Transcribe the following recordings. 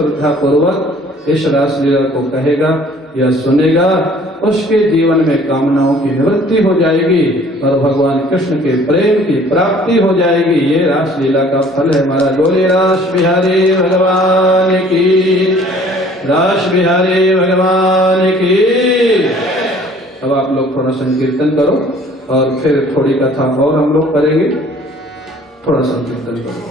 श्रद्धा पूर्वक इस रासलीला को कहेगा या सुनेगा, उसके जीवन में कामनाओं की निवृत्ति हो जाएगी और भगवान कृष्ण के प्रेम की प्राप्ति हो जाएगी। ये रासलीला का फल है। हमारा बोले रास बिहारी भगवान की, रास बिहारी भगवान की। अब आप लोग थोड़ा संकीर्तन करो और फिर थोड़ी कथा और हम लोग करेंगे। थोड़ा संकीर्तन करो।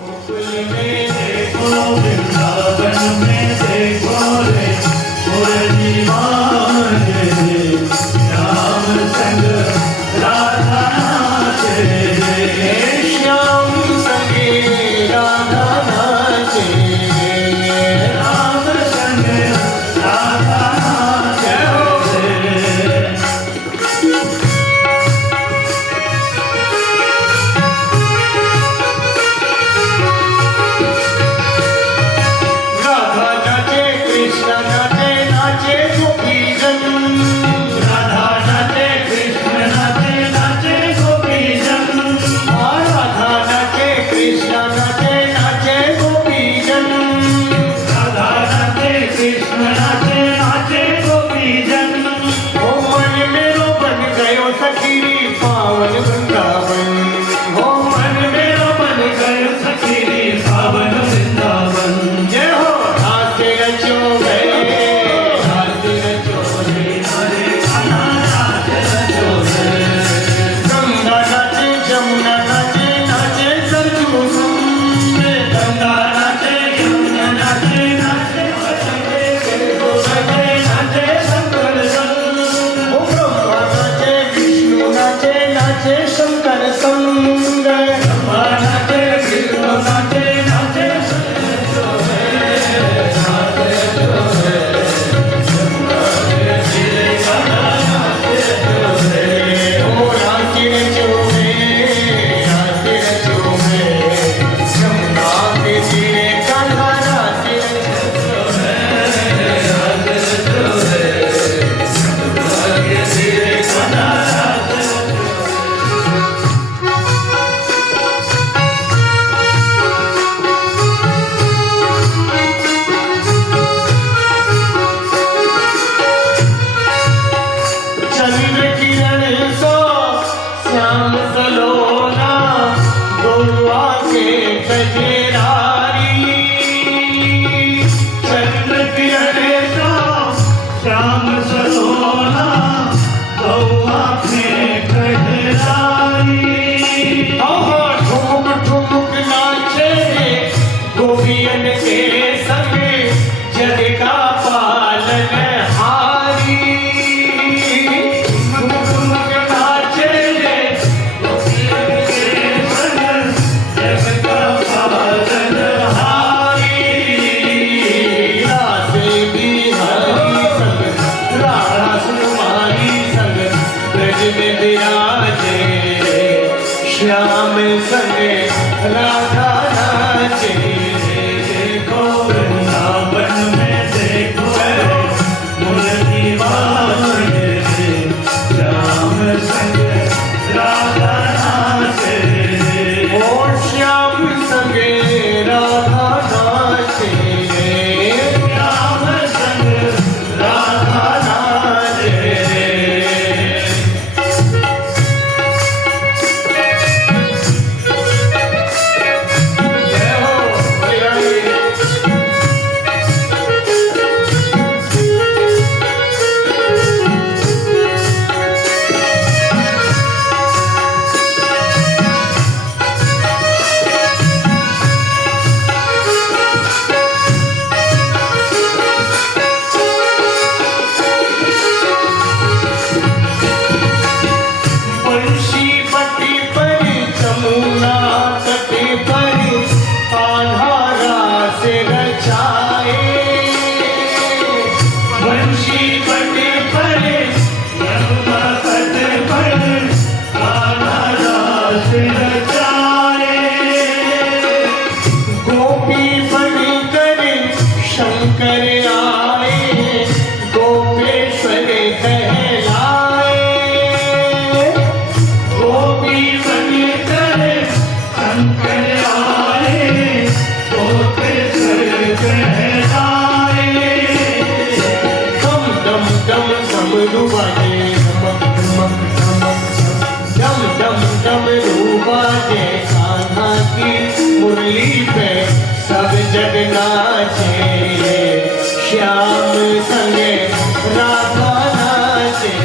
श्याम संगे राधा नाचे, देखो वृंदावन में देखो मुरली वाले, श्याम संगे राधा नाचे, ओ श्याम संगे राधा नाचे, श्याम संगे राधा नाचे। शंकर आए, गोपेश्वर कहलाए। डमरू बाजे धमक धमक धमक डम डम डमरू बाजे कान्हा की मुरली पे सब जग नाचे श्याम संगे राधा नाचे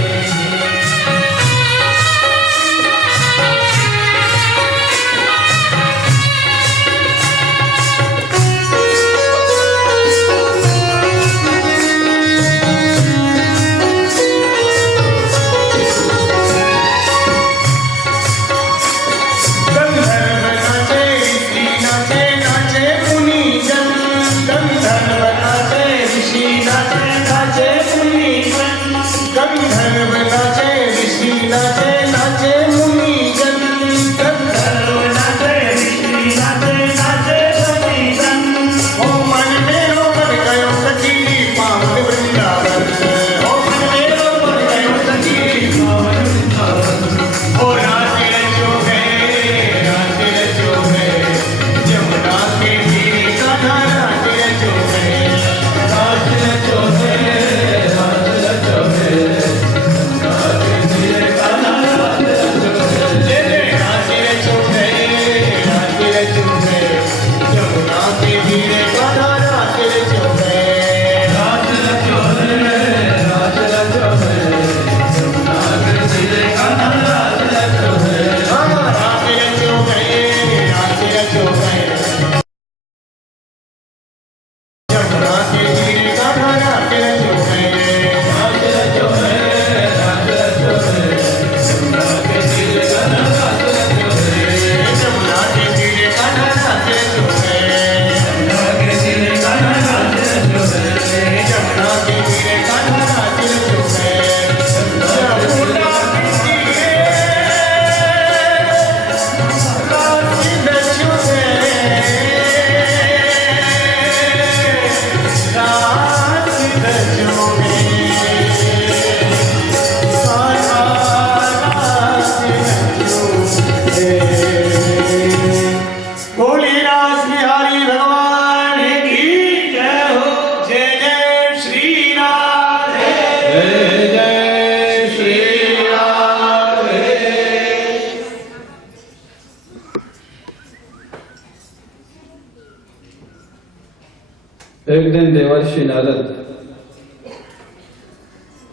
एक दिन देवर्षि नारद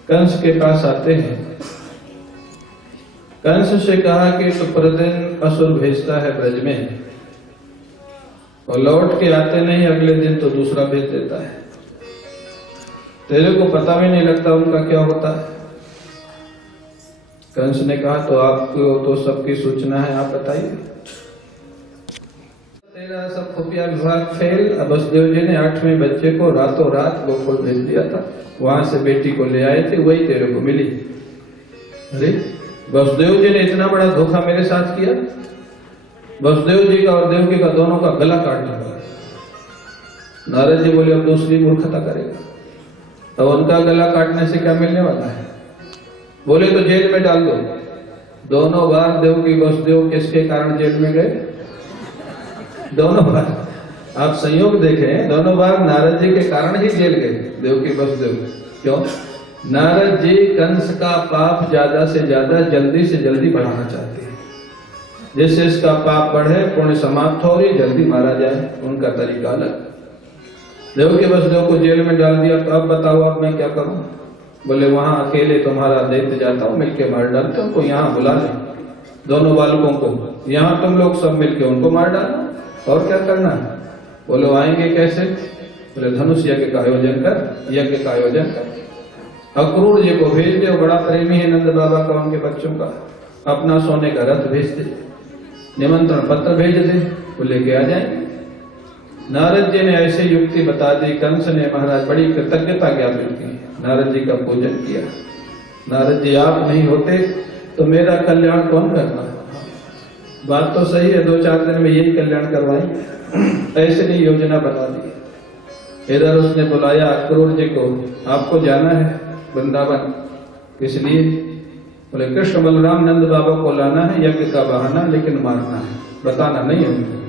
कंस के पास आते हैं। कंस से कहा कि तो प्रतिदिन असुर भेजता है ब्रज में और लौट के आते नहीं, अगले दिन तो दूसरा भेज देता है, तेरे को पता भी नहीं लगता उनका क्या होता है। कंस ने कहा तो आपको तो सबकी सूचना है, आप बताइए। तेरा सब खुफिया विभाग फेल। अब वसुदेव जी ने 8वें बच्चे को रातों रात गोकुल भेज दिया था, वहां से बेटी को ले आए थे, वही तेरे को मिली। अरे वसुदेव जी ने इतना बड़ा धोखा मेरे साथ किया। वसुदेव जी का और देवकी का दोनों का गला काट दिया। नारद जी बोले अब दूसरी मूर्खता करेगा, तो उनका गला काटने से क्या मिलने वाला है? बोले तो जेल में डाल दो। दोनों बार देवकी वसुदेव किसके कारण जेल में गए? दोनों बार आप संयोग देखें, दोनों बार नारद जी के कारण ही जेल गए देवकी वसुदेव। क्यों? नारद जी कंस का पाप ज्यादा से ज्यादा जल्दी से जल्दी बढ़ाना चाहते हैं। जिससे इसका पाप बढ़े, पुण्य समाप्त हो रही, जल्दी मारा जाए, उनका तरीका अलग। देवकी वसुदेव को जेल में डाल दिया, तो अब बताओ अब मैं क्या करूं? बोले वहां अकेले तुम्हारा दैत्य जाता हूं, मिलके मार डालते, उनको यहाँ बुला ले, दोनों बालकों को यहाँ तुम लोग सब मिलके उनको मार डालो, और क्या करना है? बोलो आएंगे कैसे? बोले धनुष यज्ञ का आयोजन कर, यज्ञ का आयोजन कर। अक्रूर जी को भेज दे, बड़ा प्रेमी है नंद बाबा का, उनके बच्चों का, अपना सोने का रथ भेज दे, निमंत्रण पत्र भेज दे, वो लेके आ जाएंगे। नारद जी ने ऐसे युक्ति बता दी। कंस ने महाराज बड़ी कृतज्ञता ज्ञापित की, नारद जी का पूजन किया। नारद जी आप नहीं होते तो मेरा कल्याण कौन करना? बात तो सही है, 2-4 दिन में यही कल्याण करवाएंगे, ऐसे नहीं योजना बना दी। इधर उसने बुलाया अक्रूर जी को, आपको जाना है वृंदावन, किस लिए? बोले कृष्ण बलराम नंद बाबा को लाना है, यज्ञ का बहाना, लेकिन मारना है, बताना नहीं उनको।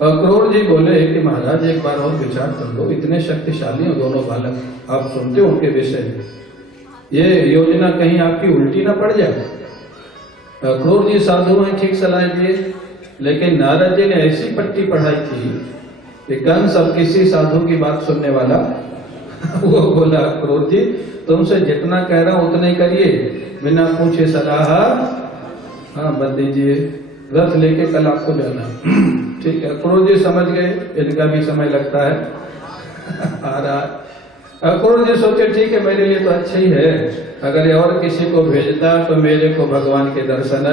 अक्रूर जी बोले कि महाराज एक बार और विचार कर लो, इतने शक्तिशाली हो दोनों बालक, आप सुनते हो उनके विषय में, ये योजना कहीं आपकी उल्टी ना पड़ जाए। अक्रूर जी साधु हैं, ठीक सलाह दिए, लेकिन नारद जी ने ऐसी पट्टी पढ़ाई थी कि कंस अब किसी साधु की बात सुनने वाला वो बोला अक्रूर जी तुमसे जितना कह रहा हूं उतना ही करिए, बिना पूछे सलाह हाँ बद दीजिए, रथ लेके कल आपको जाना। ठीक है, अक्रूर जी समझ गए, इनका भी समय लगता है आ रहा। अक्रूर जी सोचे ठीक है मेरे लिए तो अच्छा ही है, अगर और किसी को भेजता तो मेरे को भगवान के दर्शन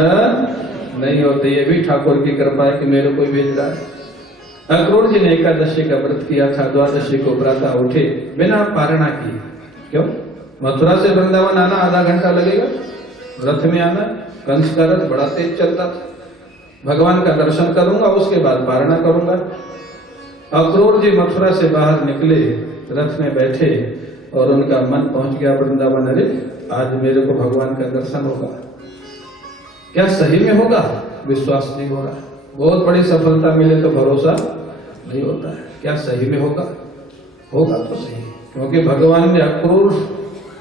नहीं होते, ये भी ठाकुर की कृपा है कि मेरे को भेज रहा है। अक्रूर जी ने एकादशी का व्रत किया था, द्वादशी को प्रातः उठे बिना पारणा किए। क्यों? मथुरा से वृंदावन आना आधा घंटा लगेगा, रथ में आना, कंस का रथ बड़ा तेज चलता था, भगवान का दर्शन करूंगा उसके बाद पारणा करूंगा। अक्रूर जी मथुरा से बाहर निकले, रथ में बैठे और उनका मन पहुंच गया वृंदावन। अरे आज मेरे को भगवान का दर्शन होगा, क्या सही में होगा? विश्वास नहीं हो रहा। बहुत बड़ी सफलता मिले तो भरोसा नहीं होता है, क्या सही में होगा? होगा तो सही, क्योंकि भगवान ने अक्रूर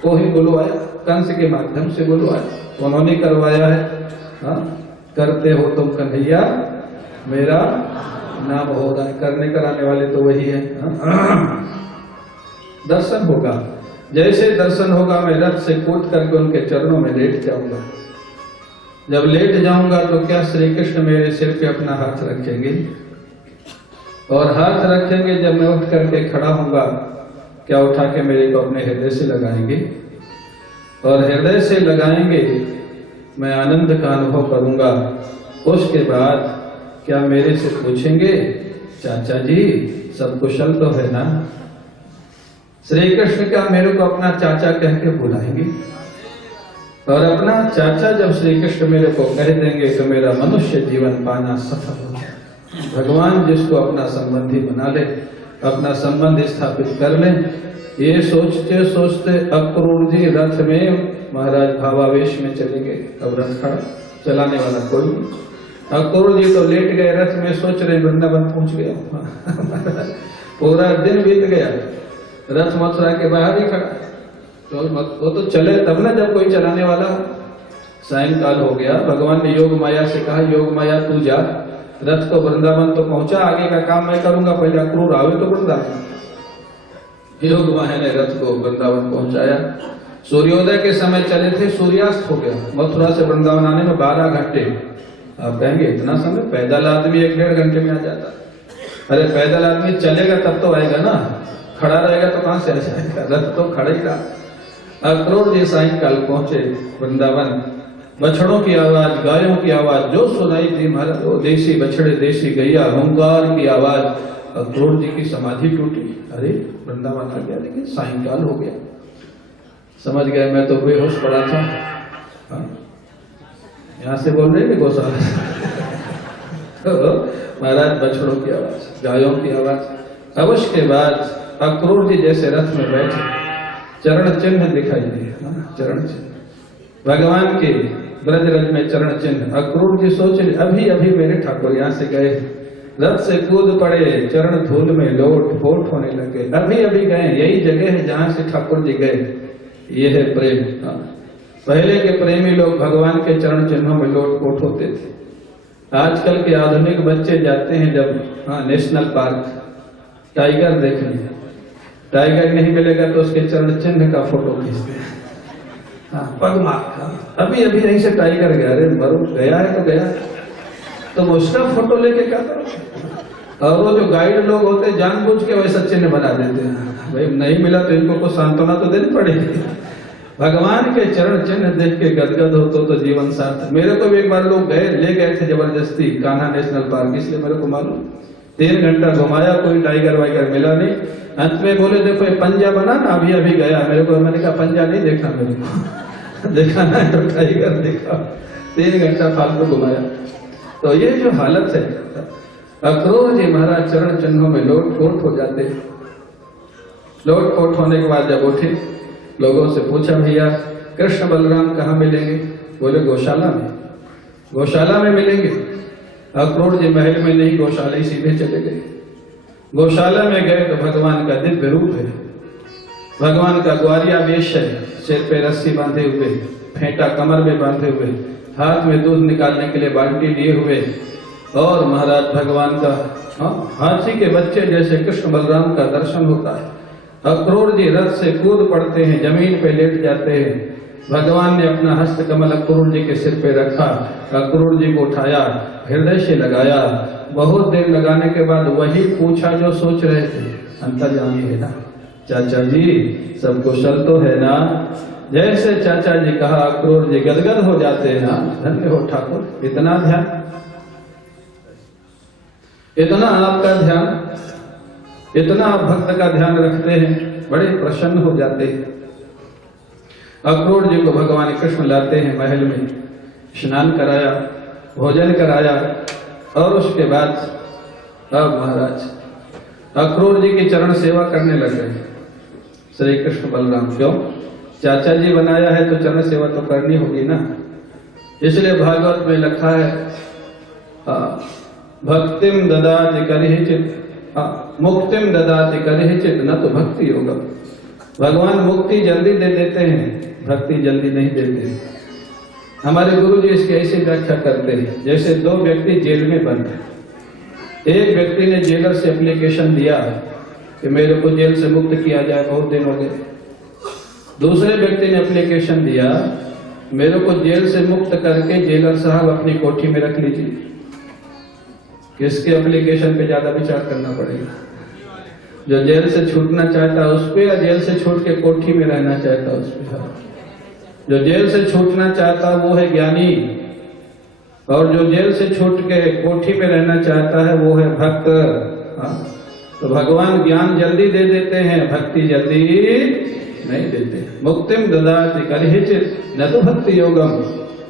को ही बुलवाया, कंस के माध्यम से बुलवाया, उन्होंने करवाया है। हाँ? करते हो तुम कन्हैया मेरा नाम होगा, करने कराने वाले तो वही है। दर्शन होगा, जैसे दर्शन होगा मैं रथ से कूद करके उनके चरणों में लेट जाऊंगा। जब लेट जाऊंगा तो क्या श्री कृष्ण मेरे सिर पे अपना हाथ रखेंगे, और हाथ रखेंगे जब मैं उठ करके खड़ा होऊंगा, क्या उठा के मेरे को अपने हृदय से लगाएंगे, और हृदय से लगाएंगे मैं आनंद का अनुभव करूंगा। उसके बाद क्या मेरे से पूछेंगे चाचा जी सब कुशल तो है ना? श्री कृष्ण क्या मेरे को अपना चाचा कह के बुलाएंगे, और अपना चाचा जब श्री कृष्ण मेरे को कह देंगे तो मेरा मनुष्य जीवन पाना सफल हो जाए। भगवान जिसको अपना संबंधी बना ले, अपना संबंध स्थापित कर ले, ये सोचते सोचते अक्रूर जी रथ में महाराज भावावेश में चले गए। अब रथ खड़ा, चलाने वाला कोई नहीं। अक्रूर जी तो लेट गए रथ में, सोच रहे वृंदावन पहुंच गया। पूरा दिन बीत गया, रथ मथुरा के बाहर ही खड़ा। तो वो तो चले तब ना जब कोई चलाने वाला हो। सायंकाल हो गया, भगवान ने योग माया से कहा योग माया तू जा, रथ को वृंदावन तो पहुंचा, आगे का काम मैं करूंगा, पहले अक्रूर आवे तो वृंदावन। योग माया ने रथ को वृंदावन पहुंचाया। सूर्योदय के समय चले थे, सूर्यास्त हो गया। मथुरा से वृंदावन आने में 12 घंटे। आप कहेंगे इतना समय? पैदल आदमी 1-1.5 घंटे में आ जाता। अरे पैदल आदमी चलेगा तब तो आएगा ना, खड़ा रहेगा तो कहां से आ जाएगा? रथ तो खड़ा ही रहा। अक्रूर जी सायंकाल पहुंचे वृंदावन। बछड़ों की आवाज, गायों की आवाज जो सुनाई थी महाराज, वो देसी बछड़े, देसी गैया, हुंकार की आवाज। अक्रूर जी की समाधि टूटी। अरे वृंदावन आ गया, लेकिन सायंकाल हो गया। समझ गए मैं तो बेहोश पड़ा था। यहां से बोल रहे थे गौशाला तो महाराज बछड़ों की आवाज, गायों की आवाज। अब उसके बाद अक्रूर जी जैसे रथ में बैठे, चरण चिन्ह दिखाई दिए। चरण चिन्ह भगवान के ब्रजरज में चरण चिन्ह। अक्रूर जी सोचे अभी अभी मेरे ठाकुर यहाँ से गए, रथ से कूद पड़े, चरण धूल में लोट पोट होने लगे। अभी अभी गए, यही जगह है जहां से ठाकुर जी गए। ये है प्रेम। पहले के प्रेमी लोग भगवान के चरण चिन्हों में लोट पोट होते थे। आजकल के आधुनिक बच्चे जाते हैं जब नेशनल पार्क टाइगर देखने, टाइगर नहीं मिलेगा तो उसके चरण चिन्ह का फोटो खींचते हैं। अभी अभी यहीं से टाइगर गया, अरे मरो गया है तो गया, तो उसका फोटो लेके क्या करो? और वो जो गाइड लोग होते हैं जानबूझ के वैसा चिन्ह बना देते हैं। भाई नहीं मिला तो इनको कुछ सांत्वना तो देनी पड़ेगी। भगवान के चरण चिन्ह देख के गदगद हो तो जीवन सार्थक। मेरे को भी एक बार लोग गए, ले गए थे जबरदस्ती कान्हा नेशनल पार्क, इसलिए मेरे को मालूम। 3 घंटा घुमाया, कोई टाइगर वाइगर मिला नहीं। अंत में बोले देखो ये पंजा बना ना, अभी अभी गया। मेरे को, मैंने कहा पंजा नहीं देखा, मेरे को देखा ना तो टाइगर देखा। 3 घंटा फालतू घुमाया। तो ये जो हालत है, अक्रूर जी महाराज चरण चिन्हों में लोट पोट हो जाते। लोट पोट होने के बाद जब उठे, लोगों से पूछा भैया कृष्ण बलराम कहाँ मिलेंगे? बोले गौशाला में। गौशाला में मिलेंगे। अक्रूर जी महल में नहीं, गौशाला ही सीधे चले गए। गौशाला में गए तो भगवान का दिव्य रूप है। भगवान का ग्वारिया वेश है, सिर पे रस्सी बांधे हुए, फेंटा कमर में बांधे हुए, हाथ में दूध निकालने के लिए बाल्टी लिए हुए, और महाराज भगवान का हाथी के बच्चे जैसे कृष्ण बलराम का दर्शन होता है। अक्रूर जी रथ से कूद पड़ते हैं, जमीन पे लेट जाते हैं। भगवान ने अपना हस्त कमल अक्रूर जी के सिर पे रखा, अक्रूर जी को उठाया, हृदय से लगाया। बहुत देर लगाने के बाद वही पूछा जो सोच रहे थे, अंतर्यामी है ना चाचा जी, सब कुशल तो है ना? जैसे चाचा जी कहा अक्रूर जी गदगद हो जाते हैं ना, धन्य हो ठाकुर, इतना ध्यान, इतना आपका ध्यान, इतना आप भक्त का ध्यान रखते हैं, बड़े प्रसन्न हो जाते हैं। अक्रूर जी को भगवान कृष्ण लाते हैं महल में, स्नान कराया, भोजन कराया, और उसके बाद अब महाराज अक्रूर जी की चरण सेवा करने लग गए श्री कृष्ण बलराम। क्यों? चाचा जी बनाया है तो चरण सेवा तो करनी होगी ना। इसलिए भागवत में लिखा है भक्तिम ददाति करिहिचित मुक्तिम ददाति करिहिचित न तो भक्ति योगम। भगवान मुक्ति जल्दी दे देते हैं, भक्ति जल्दी नहीं देते। हमारे गुरु जी इसकी ऐसी व्याख्या करते हैं, जैसे दो व्यक्ति जेल में बंद हैं। एक व्यक्ति ने जेलर से एप्लीकेशन दिया कि मेरे को जेल से मुक्त किया जाए, बहुत दिन हो गए। दूसरे व्यक्ति ने एप्लीकेशन दिया मेरे को जेल से मुक्त करके जेलर साहब अपनी कोठी में रख लीजिए। किसके एप्लीकेशन पे ज्यादा विचार करना पड़ेगा? जो जेल से छूटना चाहता है उस पे, या जेल से छूट के कोठी में रहना चाहता है उस पे? जो जेल से छूटना चाहता है वो है ज्ञानी, और जो जेल से छूट के कोठी में रहना चाहता है वो है भक्त। तो भगवान ज्ञान जल्दी दे देते हैं, भक्ति जल्दी नहीं देते। मुक्तिम ददाति करिहिचित न तो भक्ति योगम।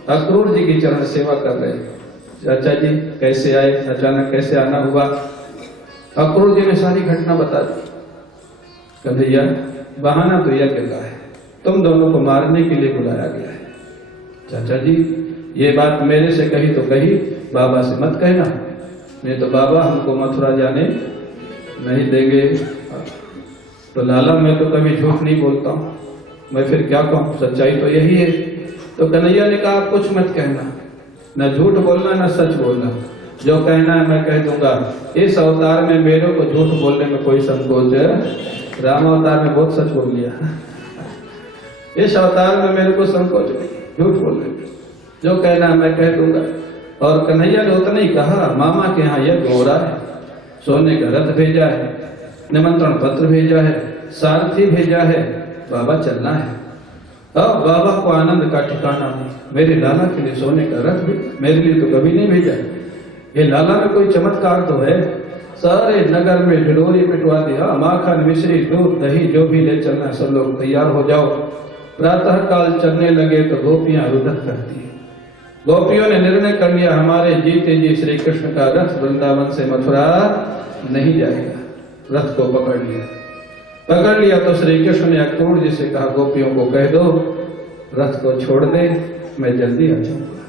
अक्रूर जी की चरण सेवा कर रहे। चाचा जी कैसे आए, अचानक कैसे आना हुआ? अक्रूर जी ने सारी घटना बता दी। कन्हैया बहाना तो यह कहता है, तुम दोनों को मारने के लिए बुलाया गया है। चाचा जी ये बात मेरे से कही तो कही, बाबा से मत कहना, नहीं तो बाबा हमको मथुरा जाने नहीं देंगे। तो लाला मैं तो कभी झूठ नहीं बोलता हूँ, मैं फिर क्या कहूँ, सच्चाई तो यही है। तो कन्हैया ने कहा आप कुछ मत कहना, न झूठ बोलना न सच बोलना, जो कहना है मैं कह दूंगा। इस अवतार में मेरे को झूठ बोलने में कोई संकोच है, राम अवतार में बहुत सच बोल लिया, इस अवतार में मेरे को संकोच नहीं झूठ बोलने में, जो कहना है मैं कह दूंगा। और कन्हैया ने उतना ही कहा, मामा के यहाँ यज्ञ हो रहा है, सोने का रथ भेजा है, निमंत्रण पत्र भेजा है, सारथी भेजा है, बाबा चलना है। अब बाबा को आनंद का ठिकाना नहीं, मेरे लाला के लिए सोने का रथ भी, मेरे लिए तो कभी नहीं भेजा। ये लाला में कोई चमत्कार तो है, सारे नगर में ढिढोरी पिटवा दिया, माखन मिश्री दूध दही जो भी ले चलना, सब लोग तैयार हो जाओ। प्रातः काल चलने लगे तो गोपियां रुदन करती है। गोपियों ने निर्णय कर लिया हमारे जीते जी श्री कृष्ण का रथ वृंदावन से मथुरा नहीं जाएगा। रथ को पकड़ लिया तो श्री कृष्ण ने अक्रूर जी से कहा गोपियों को कह दो रथ को छोड़ दे, मैं जल्दी आ जाऊंगा।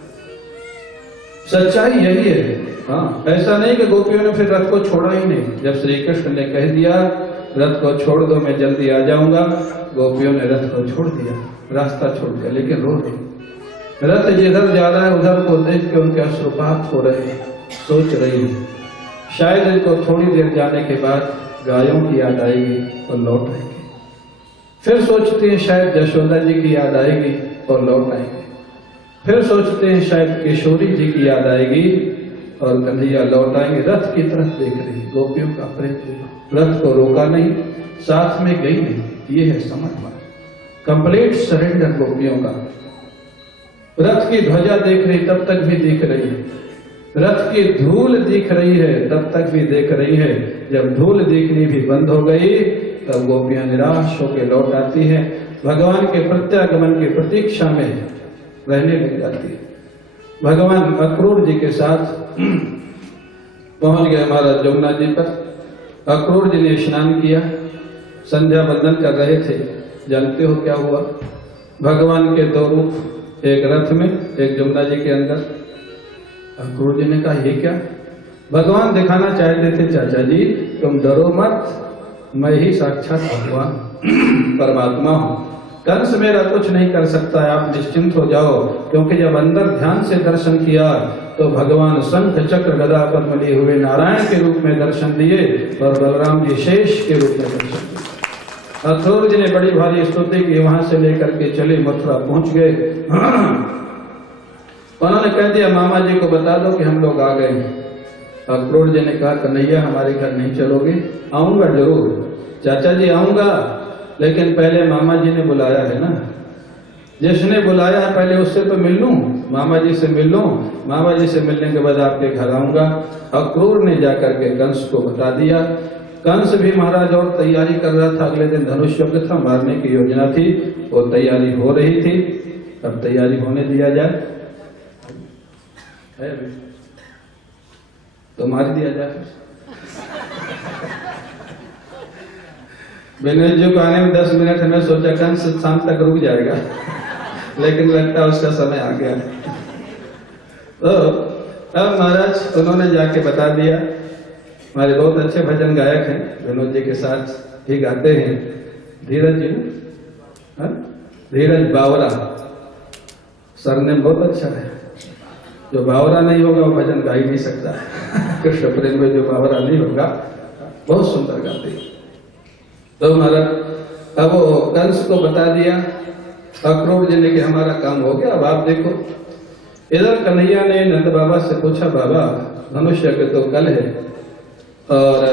सच्चाई यही है। हाँ, ऐसा नहीं कि गोपियों ने फिर रथ को छोड़ा ही नहीं। जब श्री कृष्ण ने कह दिया रथ को छोड़ दो मैं जल्दी आ जाऊंगा, गोपियों ने रथ को छोड़ दिया, रास्ता छोड़ दिया, लेकिन रो रही। रथ जिधर जा रहा है उधर को देख के उनके अश्रुपात हो रहे हैं, सोच रही है शायद इनको थोड़ी देर जाने के बाद गायों की याद आएगी और लौट आएगी। फिर सोचते हैं शायद यशोदा जी की याद आएगी और लौट आएंगे। फिर सोचते हैं शायद किशोरी जी की याद आएगी और कन्हैया लौट आएंगे। रथ की तरफ देख रही गोपियों का प्रेम, रथ को रोका नहीं, साथ में गई नहीं। ये है समर्पण, कंप्लीट सरेंडर गोपियों का। रथ की ध्वजा देख रही तब तक भी दिख रही है, रथ की धूल दिख रही है तब तक भी देख रही है। जब धूल दिखनी भी बंद हो गई तब गोपियां निराश होकर लौट आती हैं, भगवान के प्रत्यागमन की प्रतीक्षा में रहने लग जाती है। भगवान अक्रूर जी के साथ पहुंच गए महाराज जमुना जी पर। अक्रूर जी ने स्नान किया, संध्या वंदन कर रहे थे। जानते हो क्या हुआ? भगवान के दो रूप, एक रथ में एक जमुना जी के अंदर। अक्रूर जी ने कहा ये क्या? भगवान दिखाना चाहते थे चाचा जी तुम डरो मत, मैं ही साक्षात भगवान। परमात्मा हूँ। कंस मेरा कुछ नहीं कर सकता है, आप निश्चिंत हो जाओ। क्योंकि जब अंदर ध्यान से दर्शन किया तो भगवान शंख चक्र गदा पद्म लिए हुए नारायण के रूप में दर्शन दिए और बलराम जी शेष के रूप में दर्शन दिए। अक्रूर जी ने बड़ी भारी स्तुति की, वहां से लेकर के चले मथुरा पहुंच गए। उन्होंने कह दिया मामा जी को बता दो कि हम लोग आ गए हैं। अक्रूर जी ने कहा कन्हैया हमारे घर नहीं चलोगे? आऊंगा जरूर चाचा जी, आऊंगा, लेकिन पहले मामा जी ने बुलाया है ना, जिसने बुलाया है पहले उससे तो मिल लूं, मामा जी से मिल लूं, मामा जी से मिलने के बाद आपके घर आऊंगा। अक्रूर ने जाकर के कंस को बता दिया। कंस भी महाराज और तैयारी कर रहा था, अगले दिन धनुष युद्ध था, मारने की योजना थी, वो तैयारी हो रही थी। अब तैयारी होने दिया जाए तो मार दिया जाए। विनोद जी को आने में 10 मिनट हमें सोचा कंस शाम तक रुक जाएगा, लेकिन लगता है उसका समय आ गया। तो अब महाराज उन्होंने जाके बता दिया। हमारे बहुत अच्छे भजन गायक हैं, विनोद जी के साथ ही गाते हैं, धीरज जी, धीरज बावरा, सरनेम बहुत अच्छा है। जो बावरा नहीं होगा वो भजन गा ही नहीं सकता। कृष्ण प्रेम में जो बावरा नहीं होगा बहुत सुंदर गाते हैं। तो महाराज अब वो कंस को बता दिया अक्रूर जी ने कि हमारा काम हो गया, अब आप देखो। इधर कन्हैया ने नंद बाबा से पूछा, बाबा मनुष्य के तो कल है और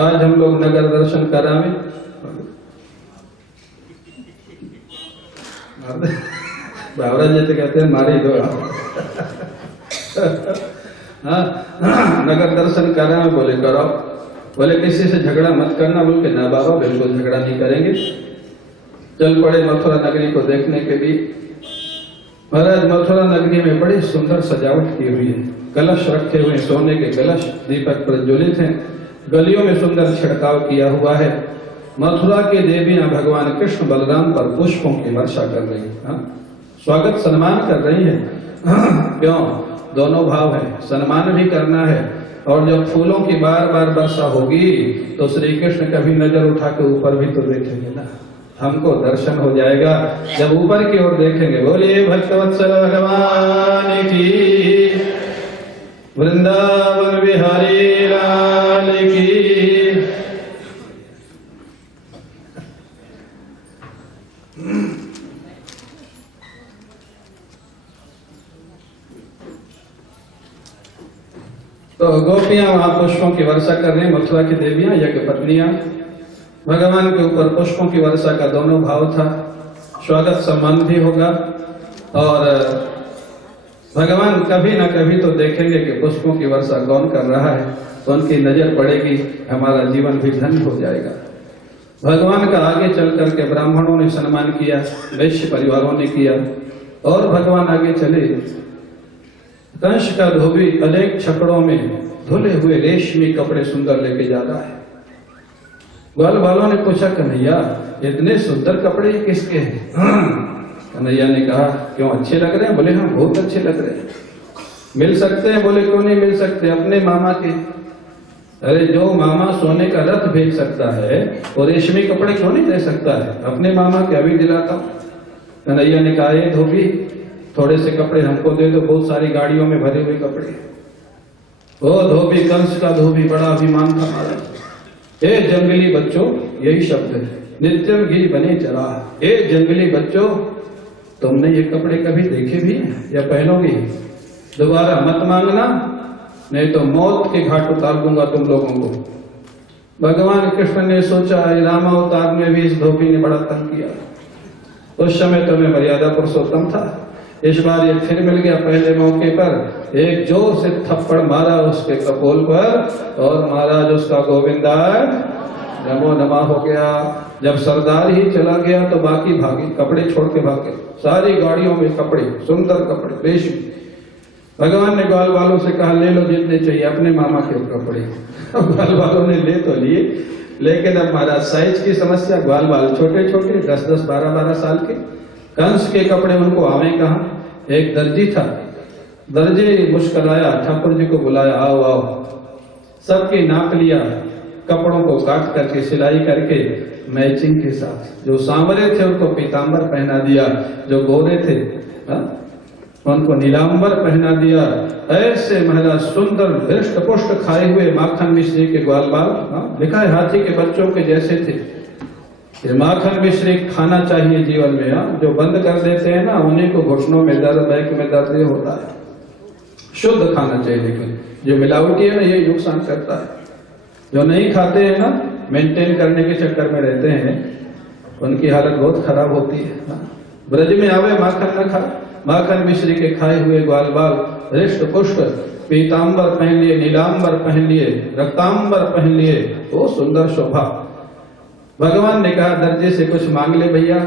आज हम लोग नगर दर्शन करावे। बाबरा जी तो कहते हैं मारी दो। हाँ, नगर दर्शन करावे, बोले करो। बोले किसी से झगड़ा मत करना, बोल के ना बाबा बिल्कुल झगड़ा नहीं करेंगे। चल पड़े मथुरा नगरी को देखने के लिए। महाराज मथुरा नगरी में बड़ी सुंदर सजावट की हुई है, कलश रखे हुए, सोने के कलश, दीपक प्रज्वलित हैं, गलियों में सुंदर छिड़काव किया हुआ है। मथुरा की देवियां भगवान कृष्ण बलराम पर पुष्पों की वर्षा कर रही है, स्वागत सम्मान कर रही है। क्यों? दोनों भाव है, सम्मान भी करना है और जब फूलों की बार बार वर्षा होगी तो श्री कृष्ण कभी नजर उठा के ऊपर भी तो देखेंगे ना, हमको दर्शन हो जाएगा जब ऊपर की ओर देखेंगे। बोलिए भक्तवत्सल भगवान की, वृंदावन बिहारी लाल की। तो गोपियां वहां पुष्पों की वर्षा कर रही, मथुरा की देवियां, यज्ञ पत्नियां, भगवान के ऊपर पुष्पों की वर्षा का दोनों भाव था। स्वागत सम्मान भी होगा और भगवान कभी न कभी तो देखेंगे कि पुष्पों की वर्षा कौन कर रहा है, तो उनकी नजर पड़ेगी, हमारा जीवन भी धन्य हो जाएगा। भगवान का आगे चल करके ब्राह्मणों ने सम्मान किया, वैश्य परिवारों ने किया और भगवान आगे चले। कंस का धोबी अनेक छकड़ों में धुले हुए रेशमी कपड़े सुंदर लेके जा रहा है। ग्वाल वालों ने पूछा, कन्हैया इतने सुंदर कपड़े किसके हैं? कन्हैया ने कहा, क्यों अच्छे लग रहे हैं? बोले हाँ बहुत अच्छे लग रहे हैं। मिल सकते हैं? बोले क्यों नहीं मिल सकते, अपने मामा के। अरे जो मामा सोने का रथ भेज सकता है वो रेशमी कपड़े क्यों नहीं दे सकता है? अपने मामा के अभी दिलाता हूं। कन्हैया ने कहा, ये धोबी थोड़े से कपड़े हमको दे दो, बहुत सारी गाड़ियों में भरे हुए कपड़े। वो धोबी, कंस का धोबी, बड़ा अभिमान था हमारा। हे जंगली बच्चों, यही शब्द है, नित्यम घी बने चला। हे जंगली बच्चों, तुमने ये कपड़े कभी देखे भी हैं या पहनोगे? दोबारा मत मांगना, नहीं तो मौत के घाट उतार दूंगा तुम लोगों को। भगवान कृष्ण ने सोचा, रामावतार में भी इस धोबी ने बड़ा तंग किया। उस समय तो मैं मर्यादा पुरुषोत्तम था, इस बार ये फिर मिल गया पहले मौके पर। एक जोर से थप्पड़ मारा उसके कपोल पर और महाराज उसका गोविंदा नमो नमः हो गया। जब सरदार ही चला गया तो बाकी भागे, कपड़े छोड़ के भागे। सारी गाड़ियों में कपड़े, सुंदर कपड़े, रेशमी। भगवान ने ग्वाल वालों से कहा, ले लो जितने चाहिए, अपने मामा के कपड़े। ग्वाल वालों ने ले तो लिए, लेकिन अब महाराज साइज की समस्या, ग्वाल वाल छोटे छोटे, 10-10, 12-12 साल के। कंस के कपड़े उनको आवे कहाँ? एक दर्जी था, दर्जी मुस्कुराया, ठाकुर जी को बुलाया, आओ आओ। सबकी नाप लिया, कपड़ों को काट करके सिलाई करके मैचिंग के साथ। जो सांवरे थे उनको पीतांबर पहना दिया, जो गोरे थे उनको नीलांबर पहना दिया। ऐसे महिला सुंदर हृष्ट पुष्ट खाए हुए माखन मिश्री के ग्वाल बाल, लिखा है हाथी के बच्चों के जैसे थे। ये माखन मिश्री खाना चाहिए जीवन में। जो बंद कर देते हैं ना उन्हीं को घुटनों में दर्द, बैक में दर्द होता है। शुद्ध खाना चाहिए, लेकिन जो मिलावटी है ना ये नुकसान करता है। जो नहीं खाते हैं ना, मेंटेन करने के चक्कर में रहते हैं, उनकी हालत बहुत खराब होती है। ब्रज में आवे माखन न खा, माखन मिश्री के खाए हुए ग्वाल बाल हृष्ट पुष्ट पीतांबर पहन लिए, नीलांबर पहन लिए, रक्तांबर पहन लिए, वो सुंदर शोभा। भगवान ने कहा दर्जे से कुछ मांग ले भैया।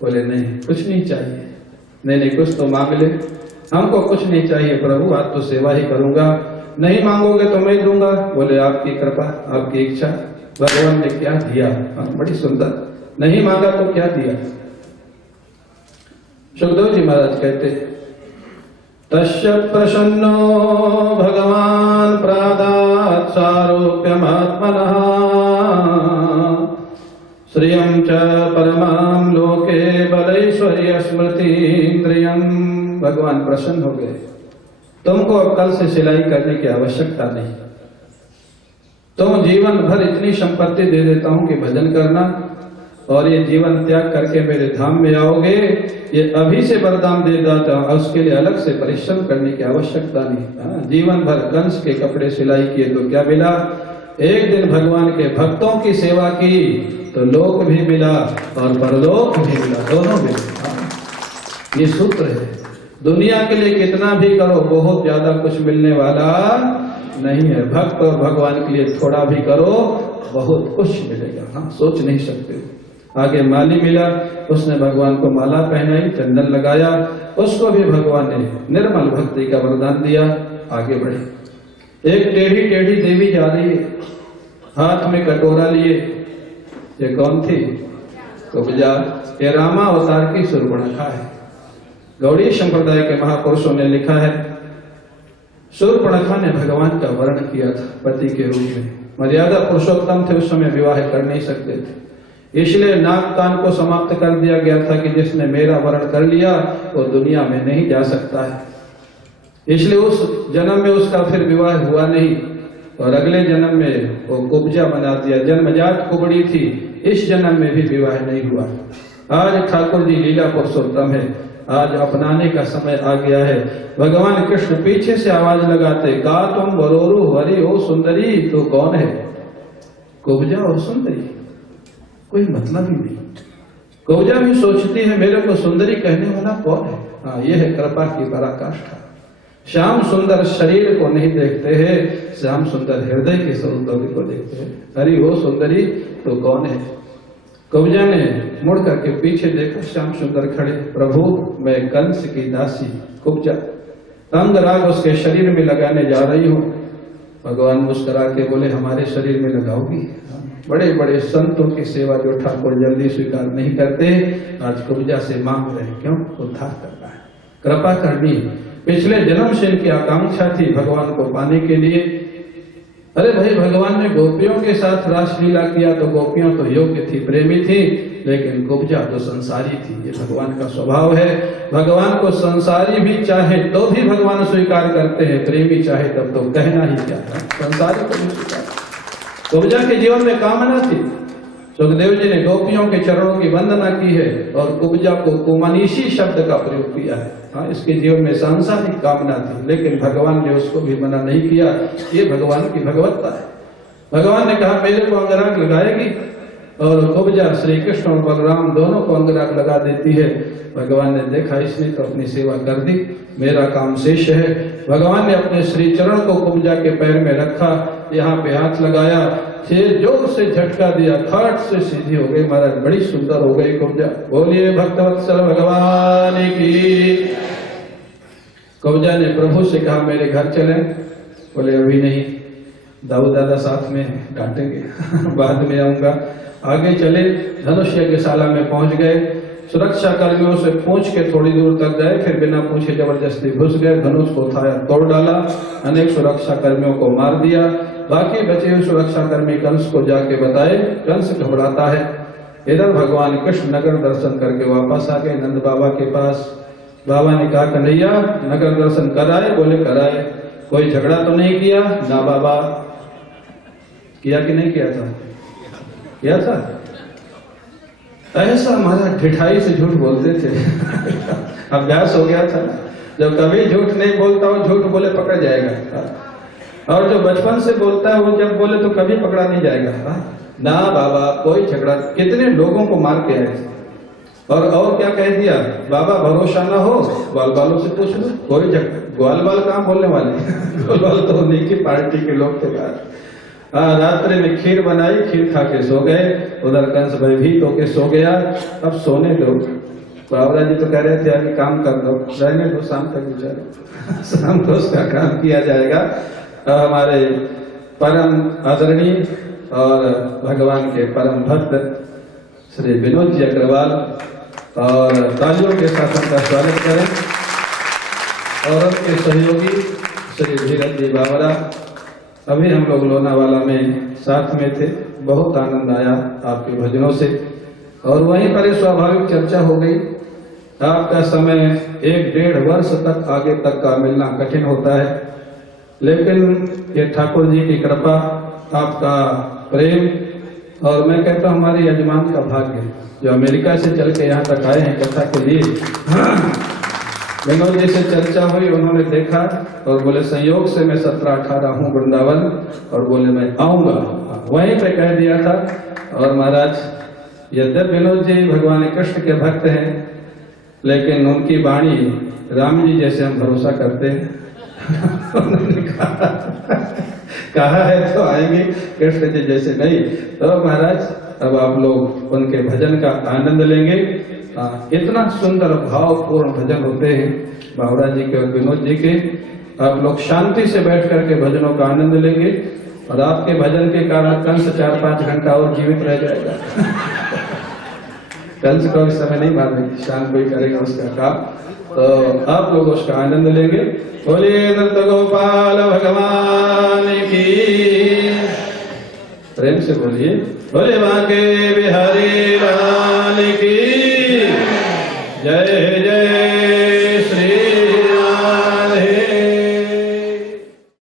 बोले नहीं कुछ नहीं चाहिए। नहीं कुछ तो मांग ले। हमको कुछ नहीं चाहिए प्रभु, आज तो सेवा ही करूंगा। नहीं मांगोगे तो मैं दूंगा। बोले आपकी कृपा, आपकी इच्छा। भगवान ने क्या दिया, बड़ी सुंदर। नहीं मांगा तो क्या दिया। सुखदेव जी महाराज कहते तस्य प्रसन्नो भगवान प्रादात् सारूप्यमात्मनः श्रियं च परमां लोके बलैश्वर्य स्मृति इंद्रियं। भगवान प्रसन्न हो गए। तुमको अब कल से सिलाई करने की आवश्यकता नहीं। तुम जीवन भर इतनी संपत्ति दे देता हूं कि भजन करना, और ये जीवन त्याग करके मेरे धाम में आओगे, ये अभी से वरदान दे देता हूं। उसके लिए अलग से परिश्रम करने की आवश्यकता नहीं। जीवन भर कंस के कपड़े सिलाई किए तो क्या मिला। एक दिन भगवान के भक्तों की सेवा की तो लोक भी मिला और परलोक भी मिला, दोनों मिले। ये सूत्र है। दुनिया के लिए कितना भी करो, बहुत ज्यादा कुछ मिलने वाला नहीं है। भक्त और भगवान के लिए थोड़ा भी करो, बहुत कुछ मिलेगा। सोच नहीं सकते। आगे माली मिला, उसने भगवान को माला पहनाई, चंदन लगाया, उसको भी भगवान ने निर्मल भक्ति का वरदान दिया। आगे बढ़े। एक टेढ़ी टेढ़ी देवी जा रही है, हाथ में कटोरा लिए। ये कौन थी? कुब्जा। ये रामा अवतार की शूर्पणखा है। गौड़ीय संप्रदाय के महापुरुषों ने लिखा है शूर्पणखा ने भगवान का वर्ण किया था पति के रूप में। मर्यादा पुरुषोत्तम थे, उस समय विवाह कर नहीं सकते थे, इसलिए नाक कान को समाप्त कर दिया गया था कि जिसने मेरा वर्ण कर लिया वो दुनिया में नहीं जा सकता है। इसलिए उस जन्म में उसका फिर विवाह हुआ नहीं, और अगले जन्म में वो कुब्जा बना दिया। जन्मजात कुबड़ी थी, इस जन्म में भी विवाह नहीं हुआ। आज ठाकुर जी लीला पुरुषोत्तम है, आज अपनाने का समय आ गया है। भगवान कृष्ण पीछे से आवाज लगाते, का तुम बरोरू हरि हो सुंदरी। तो कौन है? कुब्जा और सुंदरी, कोई मतलब ही नहीं। कुब्जा भी सोचती है मेरे को सुंदरी कहने वाला कौन है। हाँ, ये है कृपा की पराकाष्ठा। श्याम सुंदर शरीर को नहीं देखते हैं, श्याम सुंदर हृदय के सौंदर्य को देखते हैं। हरि हो सुंदरी तो कौन है? कुब्जा ने मुड़ करके पीछे देखा, श्याम सुंदर खड़े। प्रभु मैं कंस की दासी कुब्जा, अंग राग उसके शरीर में लगाने जा रही हूँ। भगवान मुस्कुरा के बोले हमारे शरीर में लगाओगी? बड़े बड़े संतों की सेवा जो ठाकुर जल्दी स्वीकार नहीं करते, आज कुब्जा से मांग रहे। क्यों? उद्धार करना है, कृपा करनी। पिछले जन्म से इनकी आकांक्षा थी भगवान को पाने के लिए। अरे भाई, भगवान ने गोपियों के साथ रासलीला किया तो गोपियों तो योग्य थी, प्रेमी थी, लेकिन कुब्जा तो संसारी थी। ये भगवान का स्वभाव है। भगवान को संसारी भी चाहे तो भी भगवान स्वीकार करते हैं, प्रेमी चाहे तब तो कहना ही क्या है, संसारी को भी स्वीकार। कुब्जा के जीवन में कामना थी। सुखदेव जी ने गोपियों के चरणों की वंदना की है और कुब्जा को कुमनीषी शब्द का प्रयोग किया है। हाँ, इसके जीवन में सांसारिक कामना थी, लेकिन भगवान ने उसको भी मना नहीं किया। ये भगवान की भगवत्ता है। भगवान ने कहा मेरे को अंगराग लगाएगी, और कुब्जा श्री कृष्ण और बलराम दोनों को अंगराग लगा देती है। भगवान ने देखा इसने तो अपनी सेवा कर दी, मेरा काम शेष है। भगवान ने अपने श्री चरण को कुब्जा के पैर में रखा, यहाँ पे हाथ लगाया, फिर जोर से झटका दिया, खट से सीधी हो गई। महाराज बड़ी सुंदर हो गई कुब्जा। बोलिए भक्तवत्सल भगवान की। कुब्जा ने प्रभु से कहा मेरे घर चले। बोले अभी नहीं, दाऊ दादा साथ में डांटेंगे बाद में आऊंगा। आगे चले, धनुष यज्ञशाला में पहुंच गए। सुरक्षा कर्मियों से पूछ के थोड़ी दूर तक गए, फिर बिना पूछे जबरदस्ती घुस गए, धनुष को उठाया, तोड़ डाला, अनेक सुरक्षा कर्मियों को मार दिया। बाकी बचे हुए सुरक्षा कर्मी कंस को जाके बताए। कंस घबराता है। इधर भगवान कृष्ण नगर दर्शन करके वापस आ गए नंद बाबा के पास। बाबा ने कहा कन्हैया नगर दर्शन कराए? बोले कराए। कोई झगड़ा तो नहीं किया? ना बाबा। किया कि नहीं किया था? किया था। ऐसा हमारा ठिठाई से झूठ बोलते थे अभ्यास हो गया था। जब कभी झूठ नहीं बोलता वो झूठ बोले पकड़ जाएगा, और जो बचपन से बोलता है वो जब बोले तो कभी पकड़ा नहीं जाएगा। ना बाबा कोई झगड़ा। कितने लोगों को मार के आए। और क्या कह दिया? बाबा भरोसा ना हो ग्वाल बालों से पूछ लो। कोई ग्वाल बाल कहाँ बोलने वाले ग्वाल बाल तो उन्हीं की पार्टी के लोग थे। रात्रि में खीर बनाई, खीर खा के सो गए। उधर कंस भयभीत होके सो गया। अब सोने दो। बाबरा जी तो कह रहे थे अभी काम कर दो, रहने दो शाम तक बेचारे शाम को उसका काम किया जाएगा। हमारे परम आदरणीय और भगवान के परम भक्त श्री विनोद जी अग्रवाल और तालियों के साथ उनका स्वागत करें। और उनके सहयोगी श्री धीरज जी बावरा। अभी हम लोग लोनावाला में साथ में थे, बहुत आनंद आया आपके भजनों से। और वहीं पर स्वाभाविक चर्चा हो गई। आपका समय 1-1.5 वर्ष तक आगे तक का मिलना कठिन होता है, लेकिन ये ठाकुर जी की कृपा, आपका प्रेम, और मैं कहता हूँ हमारे यजमान का भाग्य जो अमेरिका से चल के यहाँ तक आए हैं कथा के लिए। विनोद जी से चर्चा हुई, उन्होंने देखा और बोले संयोग से मैं 17-18 हूँ वृंदावन, और बोले मैं आऊंगा। वहीं पे कह दिया था। और महाराज यद्यप विनोद जी भगवान कृष्ण के भक्त हैं, लेकिन उनकी वाणी राम जी जैसे हम भरोसा करते हैं उन्होंने कहा है तो आएंगे, कृष्ण जी जैसे नहीं। तो महाराज अब आप लोग उनके भजन का आनंद लेंगे। इतना सुंदर भावपूर्ण भजन होते हैं बावरा जी के और विनोद जी के। आप लोग शांति से बैठ करके भजनों का आनंद लेंगे, और आपके भजन के कारण कंस 4-5 घंटा और जीवित रह जाएगा कंस को इस समय नहीं मारेगी, शाम को ही करेगा उसका काम। तो आप लोग उसका आनंद लेंगे। बोलिए नंद गोपाल भगवान की। प्रेम से बोलिए बोले बांके बिहारी